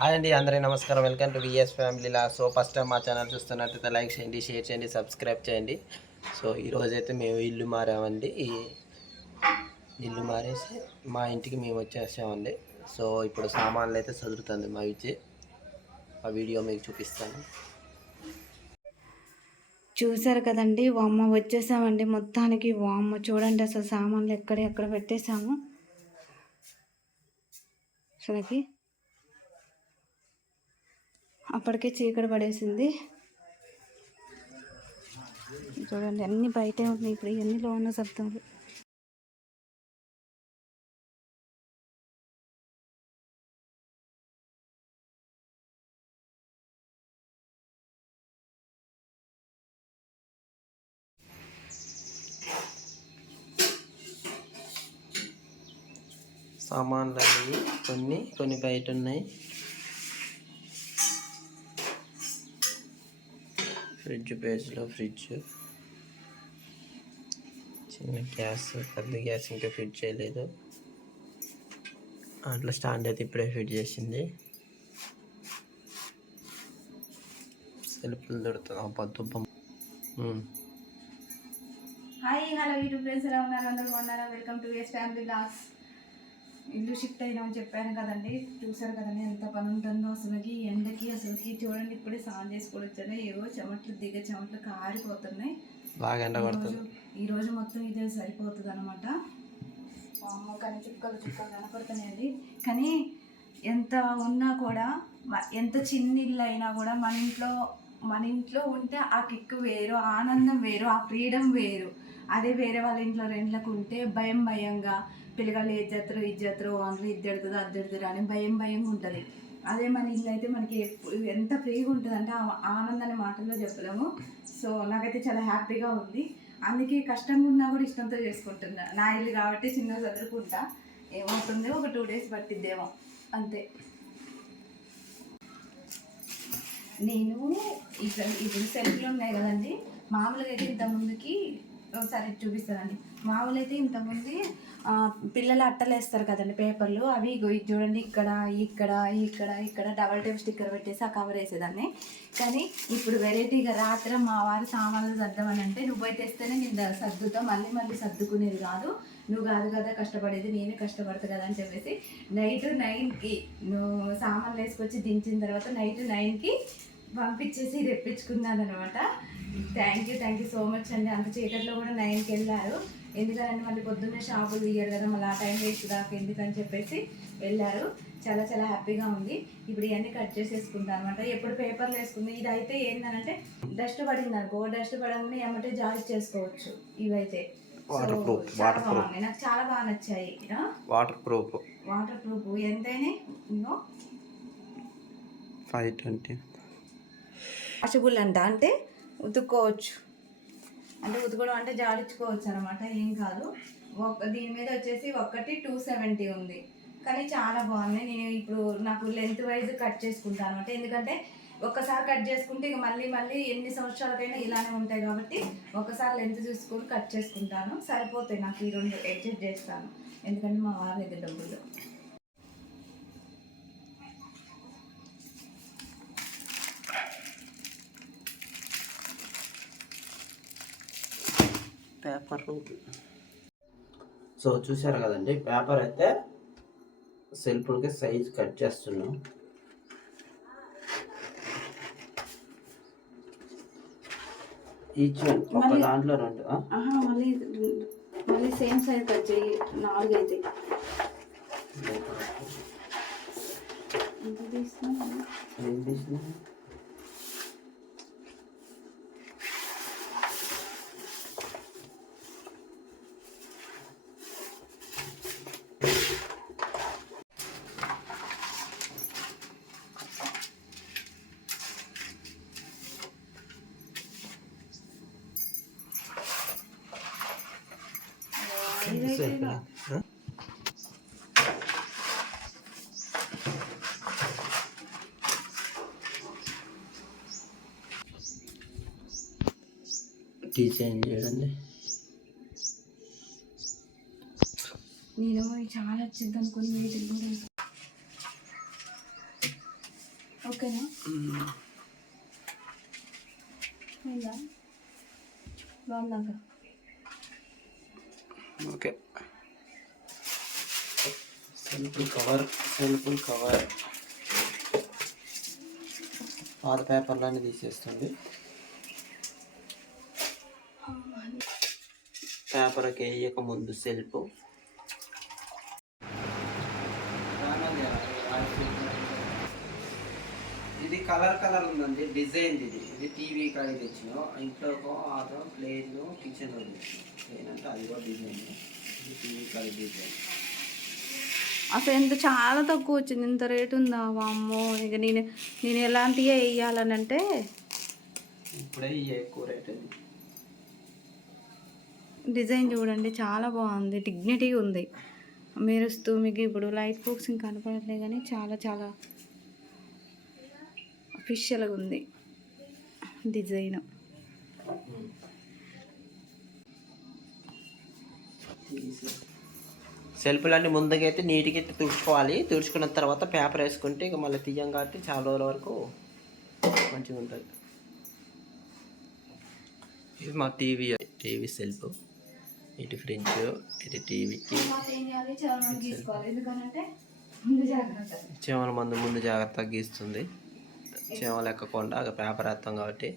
Hi అండి, అందరికీ నమస్కారం. వెల్కమ్ టు విఎస్ ఫ్యామిలీలా. సో ఫస్ట్ టైం మా ఛానల్ చూస్తున్నట్టయితే లైక్ చేయండి, షేర్ చేయండి, సబ్స్క్రైబ్ చేయండి. సో ఈరోజైతే మేము ఇల్లు మారామండి. ఇల్లు మారేసి మా ఇంటికి మేము వచ్చేసామండి. సో ఇప్పుడు సామాన్లు అయితే చదువుతుంది మా ఇచ్చి ఆ వీడియో మీకు చూపిస్తాను. చూసారు కదండి, వామ్మ వచ్చేసామండి మొత్తానికి. వామ్మ చూడండి అసలు సామాన్లు ఎక్కడ పెట్టేసాము. అసలుకి అప్పటికే చీకటి పడేసింది. చూడండి అన్నీ బయటే ఉన్నాయి. ఇప్పుడు ఇవన్నీ లోన శబ్దాలు. సామాన్లు అనేవి కొన్ని బయట ఉన్నాయి. ఫ్రిడ్జ్ పేజ్లో ఫ్రిడ్జ్, చిన్న గ్యాస్, పెద్ద గ్యాస్ ఇంకా ఫిట్ చేయలేదు. అట్లా స్టాండ్ అయితే ఇప్పుడే ఫిట్ చేసింది. సెల్ఫ్లు దొరుకుతుంది పద్దు. హాయ్ హలో యూట్యూబ్ ఫ్రెండ్స్, ఎలా ఉన్నారు? అందరూ బాగున్నారా? Welcome to VS family blogs. ఇల్లు షిఫ్ట్ అయినామని చెప్పాను కదండి. చూసారు కదండి ఎంత పని ఉంటుందో అసలుకి. ఎండకి అసలుకి చూడండి, ఇప్పుడే స్నానం చేసుకొని వచ్చాను. ఏవో చెమట్లు కారిపోతున్నాయి. బాగా ఎండ పడుతుంది. ఈరోజు మొత్తం ఇదే సరిపోతుంది అనమాట. కానీ చుక్కలు కనపడుతున్నాయండి. కానీ ఎంత ఉన్నా కూడా, ఎంత చిన్న ఇల్లు అయినా కూడా మన ఇంట్లో ఉంటే ఆ కిక్ వేరు, ఆనందం వేరు, ఆ ఫ్రీడమ్ వేరు. అదే వేరే వాళ్ళ ఇంట్లో రెంట్లకు ఉంటే భయంగా పిల్లగాళ్ళు ఇజ్జత్తురు వాళ్ళు ఇద్దెడుతుందో అద్దెడుతురు అని భయంగా ఉంటుంది. అదే మన ఇల్లు అయితే మనకి ఎంత ఫ్రీగా ఉంటుంది అంటే ఆ ఆనందాన్ని మాటల్లో చెప్పలేము. సో నాకైతే చాలా హ్యాపీగా ఉంది. అందుకే కష్టంగా ఉన్నా కూడా ఇష్టంతో చేసుకుంటున్నా. నా ఇల్లు కాబట్టి చిన్నగా చదువుకుంటా. ఏమవుతుందో ఒక 2 days పట్టిద్దేమో అంతే. నేను ఇప్పుడు సెల్ఫ్లు ఉన్నాయి కదండి. మామూలుగా అయితే ఇంతకుముందుకి ఒకసారి చూపిస్తానండి. మామూలు అయితే ఇంతకుముందు పిల్లలు అట్టలు వేస్తారు కదండి, పేపర్లు. అవి చూడండి, ఇక్కడ డబల్ టైప్ స్టిక్కర్ పెట్టేసి ఆ కవర్ వేసేదాన్ని. కానీ ఇప్పుడు వెరైటీగా రాత్రి మా వారు సామాన్లు సర్దామని అంటే, నువ్వు తెస్తేనే నేను సర్దుతా, మళ్ళీ సర్దుకునేది కాదు, నువ్వు కాదు కదా కష్టపడేది, నేనే కష్టపడతా కదా అని చెప్పేసి నైట్ 9కి నువ్వు సామాన్లు వేసుకొచ్చి దించిన తర్వాత నైట్ 9కి పంపించేసి తెప్పించుకున్నాను అనమాట. థ్యాంక్ యూ సో మచ్ అండి. అంత చీకట్లో కూడా 9కి వెళ్ళారు. ఎందుకంటే మళ్ళీ పొద్దున్నే షాపులు తీయరు కదా, మళ్ళీ ఆ టైం వేస్ట్ దాకా ఎందుకని చెప్పేసి వెళ్ళారు. చాలా హ్యాపీగా ఉంది. ఇప్పుడు ఇవన్నీ కట్ చేసేసుకుంటాను అనమాట. ఎప్పుడు పేపర్లు వేసుకుంది. ఇదైతే ఏంటంటే డస్ట్ పడింది అనుకో, డస్ట్ పడగానే ఏమంటే జారీ చేసుకోవచ్చు. ఇవైతే నాకు చాలా బాగా నచ్చాయి. వాటర్ ప్రూఫ్ ఎంతైనా 520 వాషబుల్ అంటే ఉతుక్కోవచ్చు. అంటే ఉతుకోవడం అంటే జాడించుకోవచ్చు అనమాట, ఏం కాదు. దీని మీద వచ్చేసి ఒకటి 270 ఉంది. కానీ చాలా బాగున్నాయి. నేను ఇప్పుడు నాకు లెంత్ వైజ్ కట్ చేసుకుంటాను అనమాట. ఎందుకంటే ఒక్కసారి కట్ చేసుకుంటే ఇక మళ్ళీ ఎన్ని సంవత్సరాలకైనా ఇలానే ఉంటాయి కాబట్టి ఒకసారి లెంత్ చూసుకొని కట్ చేసుకుంటాను. సరిపోతాయి నాకు. ఈ 2 అడ్జస్ట్ చేస్తాను, ఎందుకంటే మా వారి దగ్గర డబ్బులు. పేపర్. సో చూసారు కదండి, పేపర్ అయితే సెల్ఫ్లకి సైజ్ కట్ చేస్తున్నాం. ఈచ్ ఒక దాంట్లో 2. మళ్ళీ సేమ్ సైజ్ కట్ చేయి. 4 అయితే ఏం తీసినా డిజైన్ చూడండి. నేను చాలా వచ్చింది అనుకుని వీటికి కూడా ఓకేనా? బాగుందాక ఓకే. సెల్ఫుల్ కవర్ పాత పేపర్లన్నీ తీసేస్తుంది. పేపర్కి వేయక ముందు సెల్ఫ్ ఇది కలర్ ఉందండి. డిజైన్ ఇది టీవీ కాడ తెచ్చిన ఇంట్లో ప్లేన్ కిచెన్ ఉంది. ప్లేన్ అంటే అది కూడా డిజైన్. ఇది టీవీ కాడ డిజైన్. అసలు ఎంత చాలా తక్కువ వచ్చింది. ఇంత రేటు ఉందా? వామ్మో. ఇక నేను ఎలాంటివే వేయాలని అంటే ఇప్పుడే ఎక్కువ రేట్. డిజైన్ చూడండి, చాలా బాగుంది, డిగ్నిటీగా ఉంది, మెరుస్తూ. మీకు ఇప్పుడు లైట్ ఫోక్సింగ్ కనపడట్లే కానీ చాలా చాలా అఫిషియల్గా ఉంది డిజైన్. సెల్ఫ్లన్నీ ముందుకైతే నీట్గా అయితే తుడుచుకోవాలి. తుడుచుకున్న తర్వాత పేపర్ వేసుకుంటే ఇక మళ్ళీ తీయం కాబట్టి చాలా రోజుల వరకు మంచిగా ఉంటుంది. ఇది మా టీవీ సెల్ఫ్. ఇటు ఫ్రిడ్జ్, ఇటు టీవీకి చీమల మందు ముందు జాగ్రత్తగా గీస్తుంది. చీమలు ఎక్కకుండా పేపర్ వేస్తాం కాబట్టి.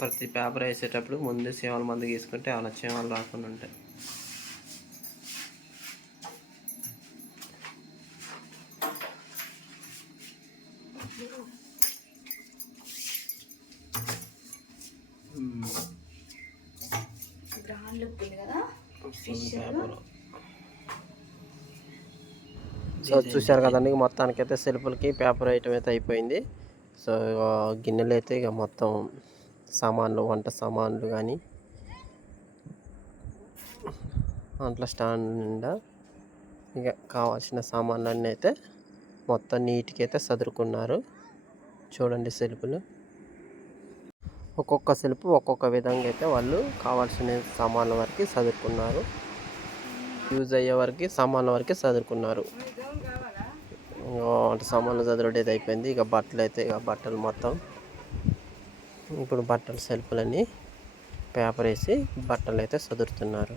ప్రతి పేపర్ వేసేటప్పుడు ముందు చీమల మందు గీసుకుంటే ఏమైనా చీమలు రాకుండా ఉంటాయి. గ్రాండ్ లుక్ ఉంది కదా. సో చూశారు కదండి, మొత్తానికి అయితే సెల్ఫ్లకి పేపర్ ఐటమ్ అయితే అయిపోయింది. సో గిన్నెలు అయితే ఇక మొత్తం సామాన్లు, వంట సామాన్లు కానీ అంట్లో స్టాండ్ నిండా ఇక కావాల్సిన సామాన్లు అన్నీ అయితే మొత్తం నీట్గా అయితే సదురుకున్నారు. చూడండి సెల్ఫ్లు ఒక్కొక్క సెల్ఫ్ ఒక్కొక్క విధంగా అయితే వాళ్ళు కావాల్సిన సామాన్ల వరకు చదువుకున్నారు. యూజ్ అయ్యే వరకు సామాన్ల వరకు చదువుకున్నారు. వంట సామాన్లు చదువుడేది అయిపోయింది. ఇక బట్టలు అయితే బట్టలు మొత్తం ఇప్పుడు బట్టలు సెల్ఫ్లన్నీ పేపర్ వేసి బట్టలు అయితే చదువుతున్నారు.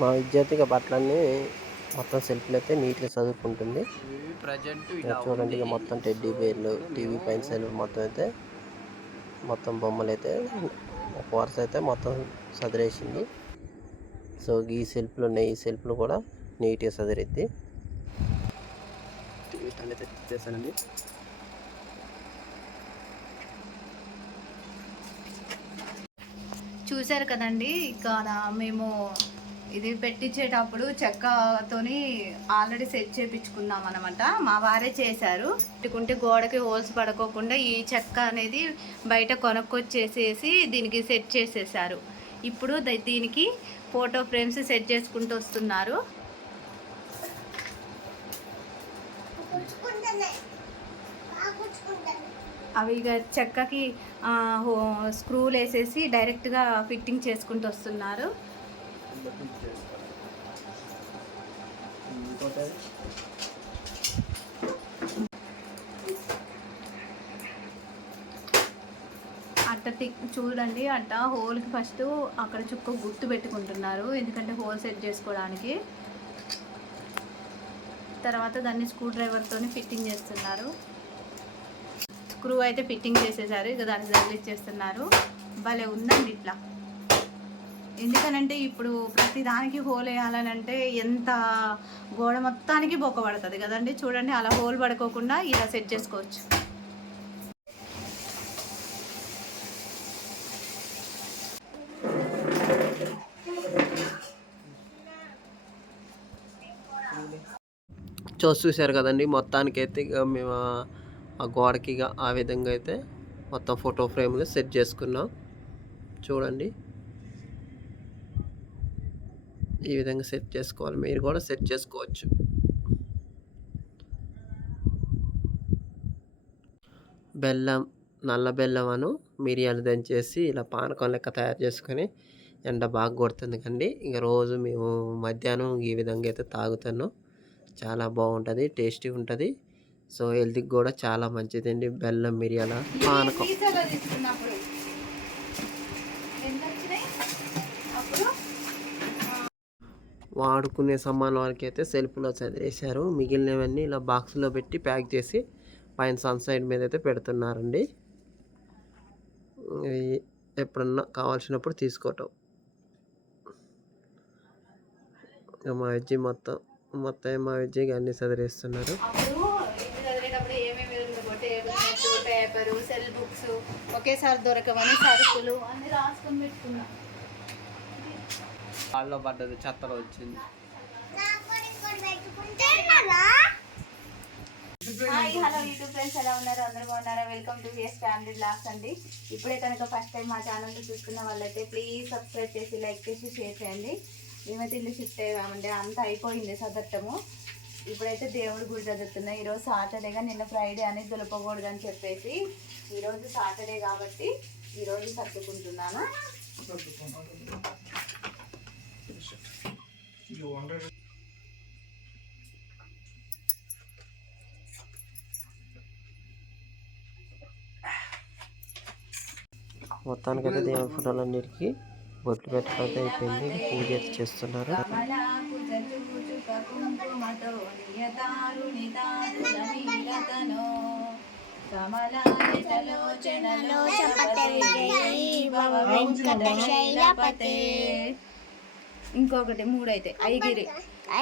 మా విద్యార్థిగా బట్టలన్నీ మొత్తం సెల్ఫ్లు అయితే నీట్గా చదువుకుంటుంది. చూడండి ఇక మొత్తం టెడ్డీ బేర్లు, టీవీ పైన సెల్ఫ్ మొత్తం అయితే మొత్తం బొమ్మలు అయితే ఒక వరుస అయితే మొత్తం చదిరేసింది. సో ఈ సెల్ఫ్లు ఉన్నాయి. ఈ సెల్ఫ్లు కూడా నీట్గా చదిరిద్ది. టీవీ స్టాండ్ అయితే చేశానండి. చూశారు కదండి, ఇక్కడ మేము ఇది పెట్టించేటప్పుడు చెక్కతోని ఆల్రెడీ సెట్ చేయించుకున్నాం అనమాట. మా వారే చేశారు. పెట్టుకుంటే గోడకి హోల్స్ పడుకోకుండా ఈ చెక్క అనేది బయట కొనుక్కొచ్చేసేసి దీనికి సెట్ చేసేసారు. ఇప్పుడు దీనికి ఫోటో ఫ్రేమ్స్ సెట్ చేసుకుంటూ వస్తున్నారు. అవి ఇక చెక్కకి స్క్రూలు వేసేసి డైరెక్ట్గా ఫిట్టింగ్ చేసుకుంటూ వస్తున్నారు. చూడండి, హోల్కి ఫస్ట్ అక్కడ చుక్క గుర్తు పెట్టుకుంటున్నారు, ఎందుకంటే హోల్ సెట్ చేసుకోవడానికి. తర్వాత దాన్ని స్క్రూ డ్రైవర్తో ఫిట్టింగ్ చేస్తున్నారు. స్క్రూ అయితే ఫిట్టింగ్ చేసేసారు. ఇక దాన్ని తగిలిచ్చేస్తున్నారు. భలే ఉందండి ఇట్లా. ఎందుకనంటే ఇప్పుడు ప్రతి దానికి హోల్ వేయాలని అంటే ఎంత గోడ మొత్తానికి బొక్క పడుతుంది కదండి. చూడండి, అలా హోల్ పడుకోకుండా ఇలా సెట్ చేసుకోవచ్చు. చూశారు కదండి, మొత్తానికి అయితే ఇక మేము ఆ గోడకి ఇక ఆ విధంగా అయితే మొత్తం ఫోటో ఫ్రేమ్లు సెట్ చేసుకున్నాం. చూడండి, ఈ విధంగా సెట్ చేసుకోవాలి. మీరు కూడా సెట్ చేసుకోవచ్చు. బెల్లం, నల్ల బెల్లం మిరియాలు దంచేసి ఇలా పానకం లెక్క తయారు చేసుకొని ఎండ బాగా కొడుతుంది కండి. ఇంక రోజు మేము మధ్యాహ్నం ఈ విధంగా అయితే తాగుతాను. చాలా బాగుంటుంది, టేస్టీ ఉంటుంది. సో హెల్త్కి కూడా చాలా మంచిదండి బెల్లం మిరియాల పానకం. వాడుకునే సామాన్ వరకు అయితే సెల్ఫ్లో చదివేశారు. మిగిలినవన్నీ ఇలా బాక్స్లో పెట్టి ప్యాక్ చేసి పైన సన్ సైడ్ మీద అయితే పెడుతున్నారండి. ఎప్పుడన్నా కావాల్సినప్పుడు తీసుకోవటం. మా వెజ్జి మొత్తం మా వెజ్జికి అన్నీ చదివేస్తున్నారు. పేపరు, సెల్ బుక్స్ ఒకేసారి దొరకవని సరుకులు అన్ని రాసుకొని పెట్టుకున్నా. కాళ్ళలో పడ్డది, చెత్తలో వచ్చింది. హలో యూట్యూబ్ ఫ్రెండ్స్, ఎలా ఉన్నారు? అందరూ బాగున్నారా? Welcome to VS family blogs అండి. ఇప్పుడే కనుక ఫస్ట్ టైం మా ఛానల్ని చూస్తున్న వాళ్ళైతే ప్లీజ్ సబ్స్క్రైబ్ చేసి, లైక్ చేసి, షేర్ చేయండి. మేమైతే ఇల్లు షిఫ్ట్ అయ్యామండి, అంతా అయిపోయింది చదవటము. ఇప్పుడైతే దేవుడి గుడి చదువుతున్నాయి. ఈరోజు సాటర్డేగా, నిన్న ఫ్రైడే అని దులపకూడదు అని చెప్పేసి ఈరోజు సాటర్డే కాబట్టి ఈరోజు సర్దుకుంటున్నాను. మొత్తానికైతే దేవుడి ఫోటోలన్నిటికీ బొట్లు పెట్టడం అయిపోయింది. పూజ చేస్తున్నారు. ఇంకొకటి మూడైతే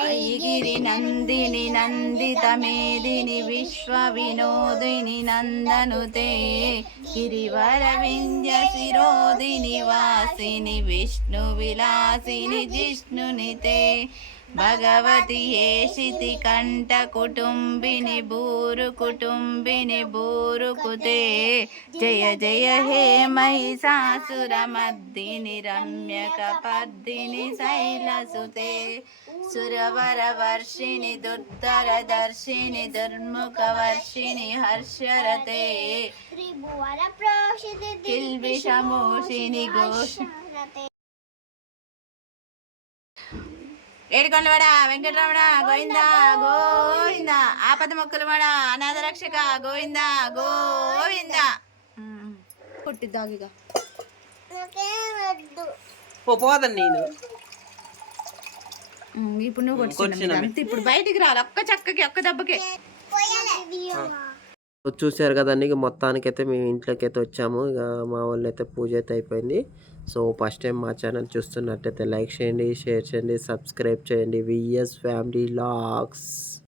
ఐగిరి నందిని నందిత మేదిని విశ్వ వినోదిని నందనుతే గిరివర వింధ్య శిరోదిని వాసిని విష్ణు విలాసిని జిష్ణునితే భగవతి ఏషితి కంఠ కుటుంబిని బూరుకుతే జయ జయ హే మహిషాసురమర్దిని రమ్యకపర్దిని శైలసుతే సురవర వర్షిణి దుర్ధర దర్శిని దుర్ముఖవర్షిణి హర్షరతే కిల్బిషమూషిని ఘోషరతే. ఏడుకొండవాడ వెంకటరమణ గోవిందా గోవిందా, ఆపద మొక్కులు వాడ అనాథ రక్షక గోవిందా గోవిందా. కొట్టిద్దాగిగా పోదని నేను ఇప్పుడు నువ్వు కొట్టిన ఇప్పుడు బయటికి రాలి ఒక్క చక్కకి ఒక్క దెబ్బకి. చూసారు కదండి, ఇక మొత్తానికైతే మేము ఇంట్లోకి అయితే వచ్చాము. ఇక మా వాళ్ళు అయితే పూజ అయితే అయిపోయింది. సో ఫస్ట్ టైం మా ఛానల్ చూస్తున్నట్టయితే లైక్ చేయండి, షేర్ చేయండి, సబ్స్క్రైబ్ చేయండి. VS family vlogs.